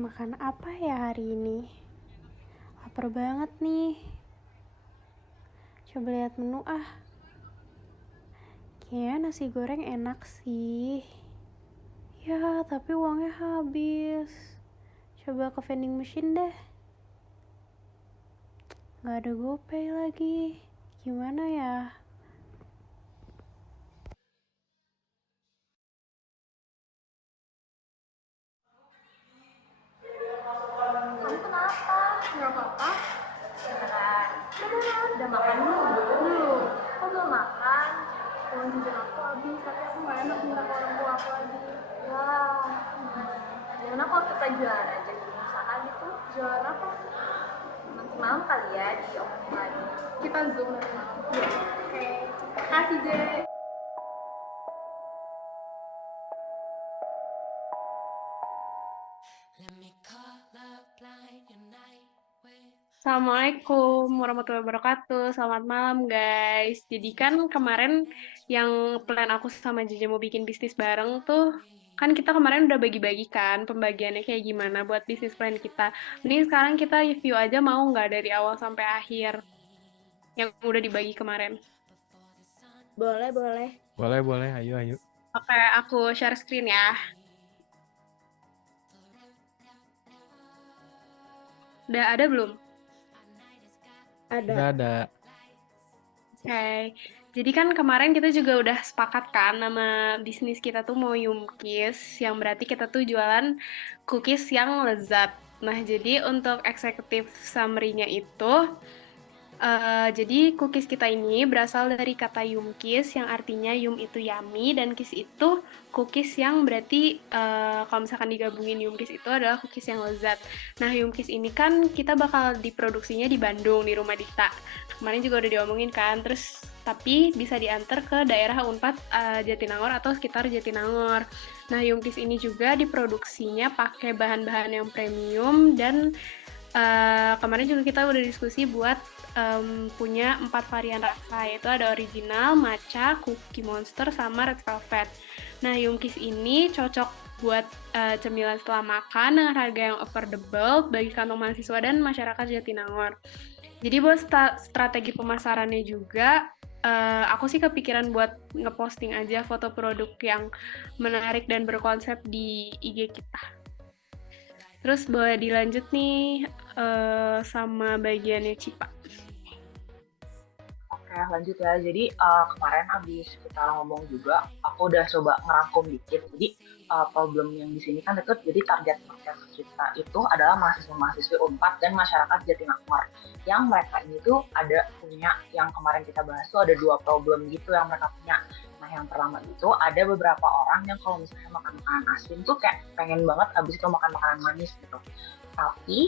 Makan apa ya hari ini? Lapar banget nih. Coba lihat menu ah. Kayaknya nasi goreng enak sih. Ya, tapi uangnya habis. Coba ke vending machine deh. Gak ada GoPay lagi. Gimana ya? Kamu kenapa? Nggak apa-apa? Beneran? Beneran? Udah makan belum? Belum. Kok belum makan? Uang jajan aku habis, tapi aku nggak enak minta ke orang tua aku lagi. Wah, gimana kalau kita jualan aja di usaha gitu? Jualan apa? Nanti malam kali ya, diomongin lagi. Kita zoom nanti malam. Iya. Oke. Kasih, J. Assalamualaikum warahmatullahi wabarakatuh. Selamat malam guys. Jadi kan kemarin yang plan aku sama Jaja mau bikin bisnis bareng tuh, kan kita kemarin udah bagi-bagi kan pembagiannya kayak gimana buat bisnis plan kita. Mending sekarang kita review aja mau nggak dari awal sampai akhir yang udah dibagi kemarin. Boleh, boleh. Boleh, boleh. Ayo, ayo. Oke, aku share screen ya. Udah ada belum? Ada. Udah ada. Oke, jadi kan kemarin kita juga udah sepakat kan nama bisnis kita tuh mau Yumkis, yang berarti kita tuh jualan cookies yang lezat. Nah, jadi untuk eksekutif summary-nya itu, jadi cookies kita ini berasal dari kata Yumkis yang artinya Yum itu yummy dan Kiss itu cookies yang berarti kalau misalkan digabungin Yumkis itu adalah cookies yang lezat. Nah, Yumkis ini kan kita bakal diproduksinya di Bandung di Rumah Dita. Kemarin juga udah diomongin kan, terus tapi bisa diantar ke daerah Unpad Jatinangor atau sekitar Jatinangor. Nah, Yumkis ini juga diproduksinya pakai bahan-bahan yang premium dan kemarin juga kita udah diskusi buat punya 4 varian rasa, yaitu ada original, matcha, cookie monster, sama red velvet. Nah, Yumkis ini cocok buat cemilan setelah makan dengan harga yang affordable bagi kantong mahasiswa dan masyarakat Jatinangor. Jadi buat strategi pemasarannya juga, aku sih kepikiran buat ngeposting aja foto produk yang menarik dan berkonsep di IG kita. Terus boleh dilanjut nih sama bagiannya Cipa. Oke, lanjut ya. Jadi kemarin habis kita ngomong juga, aku udah coba ngerangkum dikit. Jadi problem yang di sini kan deket. Jadi target market kita itu adalah mahasiswa-mahasiswi Unpad dan masyarakat Jatinangor. Yang mereka ini tuh ada punya, yang kemarin kita bahas tuh ada 2 problem gitu yang mereka punya. Nah, yang pertama itu ada beberapa orang yang kalau misalnya makan makanan asin tuh kayak pengen banget habis itu makan makanan manis gitu. Tapi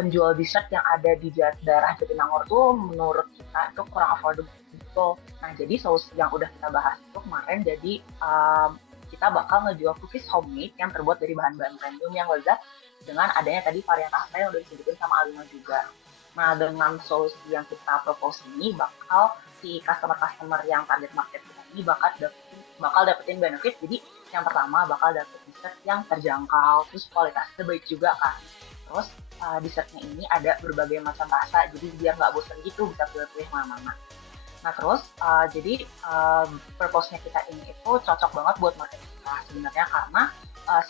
penjual dessert yang ada di daerah Jatinangor tuh menurut kita itu kurang affordable. Nah, jadi solusi yang udah kita bahas itu kemarin, jadi kita bakal ngejual cookies homemade yang terbuat dari bahan-bahan premium yang lezat dengan adanya tadi varian rasa yang udah disebutin sama Alina juga. Nah, dengan solusi yang kita propose ini bakal si customer-customer yang target market kita ini bakal dapetin benefit. Jadi yang pertama bakal dapet dessert yang terjangkau, terus kualitasnya baik juga kan. Terus dessertnya ini ada berbagai macam rasa, jadi biar nggak bosan gitu, bisa pilih-pilih mana-mana. Nah terus, jadi purpose-nya kita ini itu cocok banget buat market kita sebenarnya karena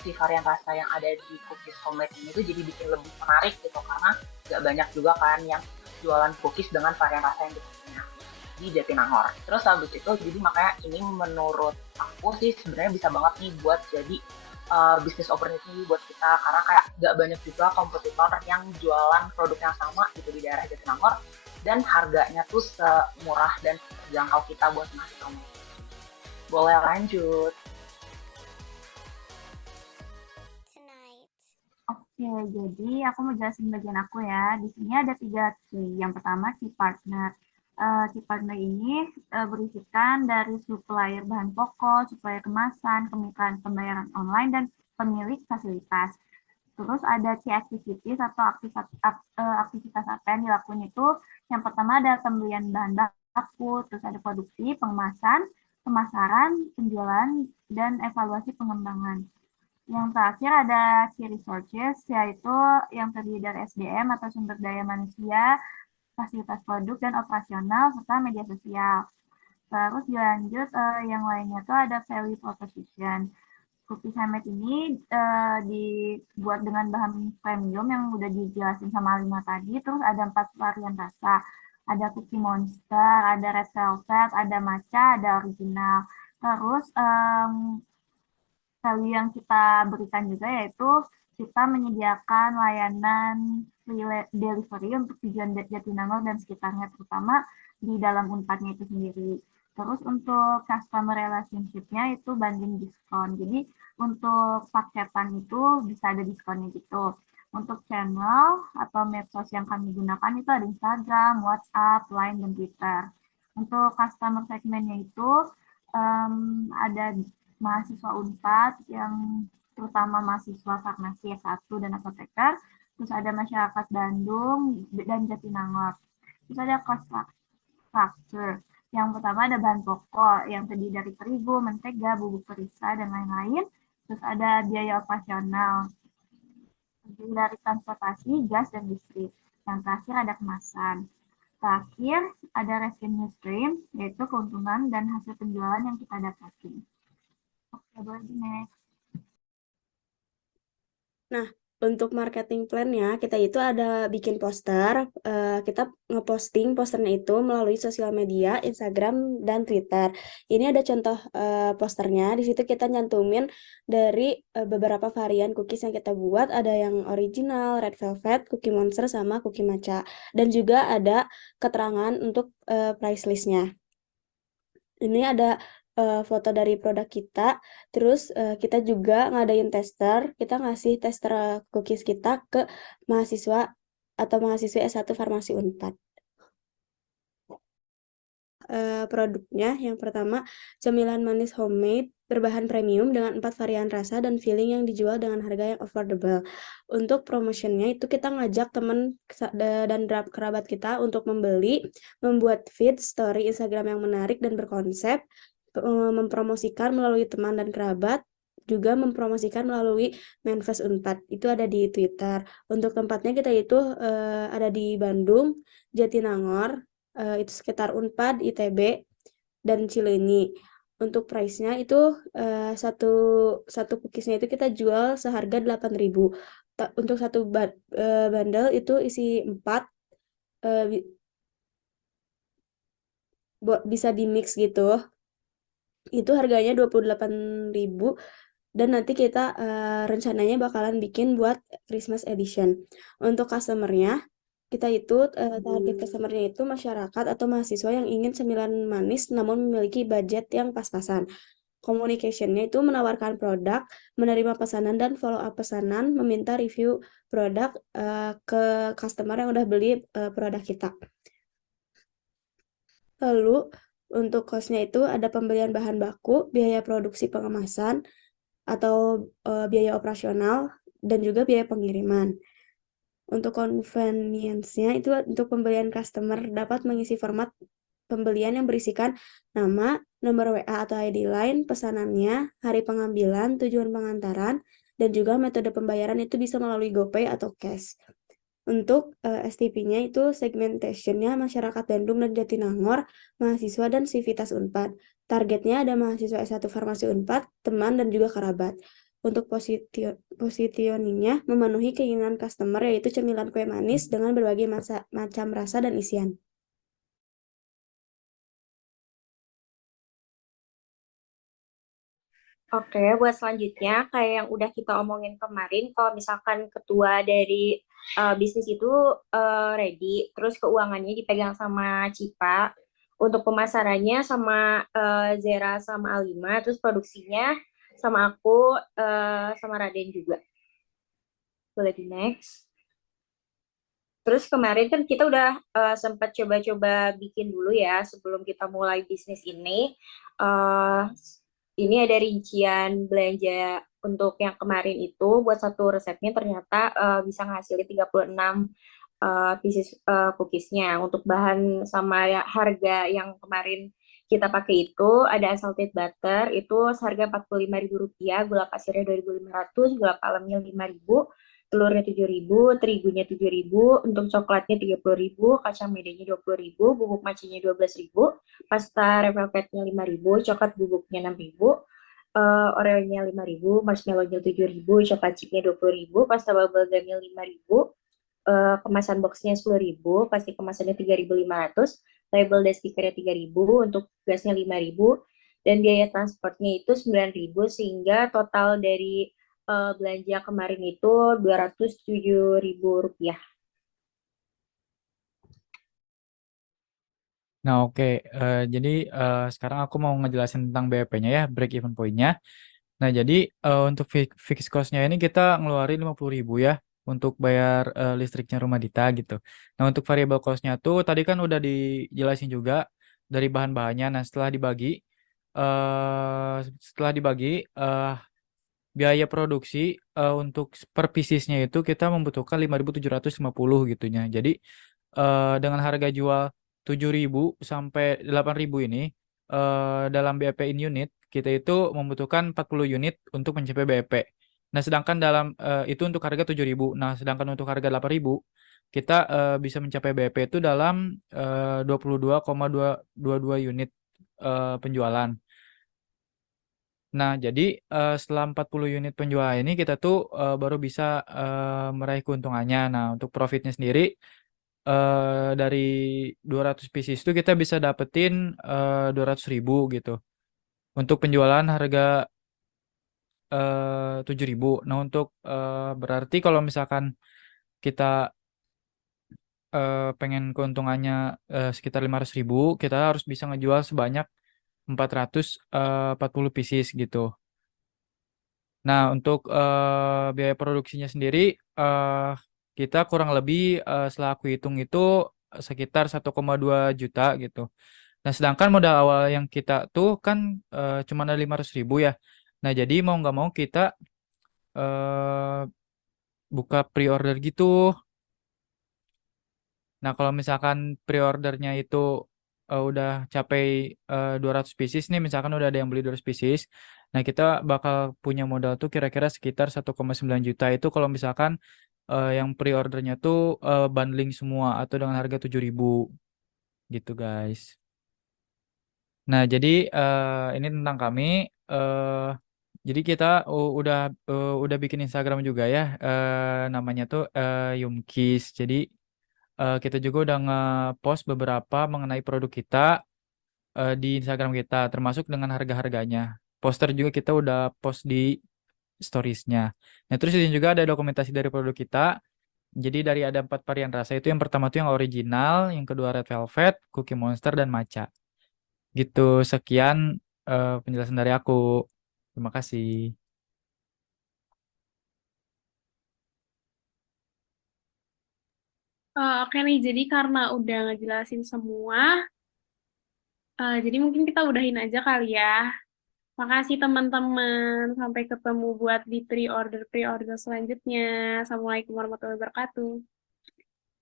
si varian rasa yang ada di cookies homemade ini tuh jadi bikin lebih menarik gitu, karena nggak banyak juga kan yang jualan cookies dengan varian rasa yang kita punya di Jatinangor. Terus habis itu, jadi makanya ini menurut aku sih sebenarnya bisa banget nih buat jadi bisnis opportunity buat kita, karena kayak gak banyak juga kompetitor yang jualan produk yang sama gitu di daerah Jatinangor dan harganya tuh semurah dan terjangkau kita buat mahasiswa. Boleh lanjut. Oke, jadi aku mau jelasin bagian aku ya. Di sini ada 3 key. Yang pertama key partner. Key partner ini berisikan dari supplier bahan pokok, supplier kemasan, kemitraan pembayaran online, dan pemilik fasilitas. Terus ada key activities atau aktivitas apa yang dilakukan itu. Yang pertama ada pembelian bahan baku, terus ada produksi, pengemasan, pemasaran, penjualan, dan evaluasi pengembangan. Yang terakhir ada key resources, yaitu yang terdiri dari SDM atau sumber daya manusia, fasilitas produk dan operasional, serta media sosial. Terus dilanjut yang lainnya tuh ada value proposition. Cookies handmade ini dibuat dengan bahan premium yang udah dijelasin sama Alima tadi. Terus ada 4 varian rasa. Ada cookie monster, ada red velvet, ada matcha, ada original. Terus value yang kita berikan juga yaitu kita menyediakan layanan free delivery untuk tujuan Jatinangor dan sekitarnya, terutama di dalam Unpadnya itu sendiri. Terus untuk customer relationship-nya itu banding diskon. Jadi untuk paketan itu bisa ada diskonnya gitu. Untuk channel atau medsos yang kami gunakan itu ada Instagram, WhatsApp, Line, dan Twitter. Untuk customer segmennya itu ada mahasiswa Unpad yang terutama mahasiswa farmasi S1 dan apoteker, terus ada masyarakat Bandung dan Jatinangor. Terus ada cost structure. Yang pertama ada bahan pokok yang terdiri dari terigu, mentega, bubuk perisa, dan lain-lain. Terus ada biaya operasional, terdiri dari transportasi, gas, dan listrik. Yang terakhir ada kemasan. Terakhir ada revenue stream, yaitu keuntungan dan hasil penjualan yang kita dapatkan. Oke, boleh di next. Nah, untuk marketing plan-nya, kita itu ada bikin poster, kita ngeposting posternya itu melalui sosial media, Instagram, dan Twitter. Ini ada contoh posternya, di situ kita nyantumin dari beberapa varian cookies yang kita buat, ada yang original, red velvet, cookie monster, sama cookie matcha. Dan juga ada keterangan untuk price list-nya. Ini ada foto dari produk kita, terus kita juga ngadain tester, kita ngasih tester cookies kita ke mahasiswa atau mahasiswi S1 Farmasi Unpad. Produknya yang pertama, cemilan manis homemade berbahan premium dengan 4 varian rasa dan filling yang dijual dengan harga yang affordable. Untuk promotionnya itu kita ngajak teman dan kerabat kita untuk membeli, membuat feed story Instagram yang menarik dan berkonsep, mempromosikan melalui teman dan kerabat, juga mempromosikan melalui Manifest Unpad. Itu ada di Twitter. Untuk tempatnya kita itu ada di Bandung, Jatinangor, itu sekitar Unpad, ITB, dan Cileunyi. Untuk price-nya itu satu cookiesnya itu kita jual seharga 8.000. Untuk satu bundle itu isi 4, bisa di mix gitu. Itu harganya 28.000 dan nanti kita rencananya bakalan bikin buat Christmas edition. Untuk customer-nya, kita itu target customer-nya itu masyarakat atau mahasiswa yang ingin cemilan manis namun memiliki budget yang pas-pasan. Communication-nya itu menawarkan produk, menerima pesanan dan follow up pesanan, meminta review produk ke customer yang udah beli produk kita. Lalu untuk cost-nya itu ada pembelian bahan baku, biaya produksi pengemasan, atau biaya operasional, dan juga biaya pengiriman. Untuk convenience-nya itu untuk pembelian customer dapat mengisi format pembelian yang berisikan nama, nomor WA atau ID line, pesanannya, hari pengambilan, tujuan pengantaran, dan juga metode pembayaran itu bisa melalui GoPay atau cash. Untuk STP-nya itu segmentation-nya masyarakat Bandung dan Jatinangor, mahasiswa dan Sivitas Unpad. Targetnya ada mahasiswa S1 Farmasi Unpad, teman dan juga kerabat. Untuk positioning-nya memenuhi keinginan customer yaitu cemilan kue manis dengan berbagai macam rasa dan isian. Oke, buat selanjutnya kayak yang udah kita omongin kemarin, kalau misalkan ketua dari bisnis itu ready, terus keuangannya dipegang sama Cipa, untuk pemasarannya sama Zera sama Alima, terus produksinya sama aku sama Raden juga. Boleh di next. Terus kemarin kan kita udah sempat coba-coba bikin dulu ya sebelum kita mulai bisnis ini. Ini ada rincian belanja untuk yang kemarin itu buat satu resepnya ternyata bisa ngasilin 36 pieces cookiesnya. Untuk bahan sama harga yang kemarin kita pakai itu ada unsalted butter itu seharga Rp45.000, gula pasirnya 2.500, gula palemnya 5.000, telurnya 7.000, terigunya 7.000, untuk coklatnya 30.000, kacang medanya 20.000, bubuk macenya 12.000, pasta red velvetnya 5.000, coklat bubuknya 6.000, Oreo-nya 5.000, marshmallow-nya 7.000, coklat chipnya 20.000, pasta bubble gum-nya 5.000, kemasan boxnya 10.000, plastik kemasannya 3.500, label dan stikernya 3.000, untuk gasnya 5.000, dan biaya transportnya itu 9.000, sehingga total dari belanja kemarin itu Rp207.000. Nah, oke. Jadi sekarang aku mau ngejelasin tentang BEP-nya ya, break even point-nya. Nah, jadi untuk fixed cost-nya ini kita ngeluarin 50.000 ya untuk bayar listriknya rumah Dita gitu. Nah, untuk variable cost-nya tuh tadi kan udah dijelasin juga dari bahan-bahannya. Nah, biaya produksi untuk per piecesnya itu kita membutuhkan 5.750 gitunya. Jadi dengan harga jual 7.000 sampai 8.000 ini dalam BEP in unit kita itu membutuhkan 40 unit untuk mencapai BEP. Nah, sedangkan itu untuk harga 7.000. Nah, sedangkan untuk harga 8.000 kita bisa mencapai BEP itu dalam 22,22 unit penjualan. Nah, jadi setelah 40 unit penjualan ini kita tuh baru bisa meraih keuntungannya. Nah, untuk profitnya sendiri dari 200 pieces itu kita bisa dapetin 200.000 gitu. Untuk penjualan harga 7.000. Nah, untuk berarti kalau misalkan kita pengen keuntungannya sekitar 500.000, kita harus bisa ngejual sebanyak 440 pieces gitu. Nah, untuk biaya produksinya sendiri kita kurang lebih setelah aku hitung itu sekitar 1,2 juta gitu. Nah, sedangkan modal awal yang kita tuh kan cuma ada 500.000 ya. Nah, jadi mau nggak mau kita eh, buka pre-order gitu. Nah, kalau misalkan pre-ordernya itu udah capai 200 pieces nih, misalkan udah ada yang beli 200 pieces, nah kita bakal punya modal tuh kira-kira sekitar 1,9 juta itu kalau misalkan yang pre-ordernya tuh bundling semua atau dengan harga 7.000 gitu guys. Nah, jadi ini tentang kami. Jadi kita udah bikin Instagram juga ya, namanya tuh Yumkis. Jadi kita juga udah nge-post beberapa mengenai produk kita di Instagram kita, termasuk dengan harga-harganya. Poster juga kita udah post di storiesnya. Nah, terus di sini juga ada dokumentasi dari produk kita. Jadi dari ada 4 varian rasa itu yang pertama tuh yang original, yang kedua red velvet, cookie monster, dan matcha. Gitu, sekian penjelasan dari aku. Terima kasih. Oke nih, jadi karena udah ngejelasin semua, jadi mungkin kita udahin aja kali ya. Makasih teman-teman. Sampai ketemu buat di pre-order selanjutnya. Assalamualaikum warahmatullahi wabarakatuh.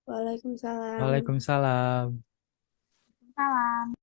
Waalaikumsalam. Waalaikumsalam. Salam.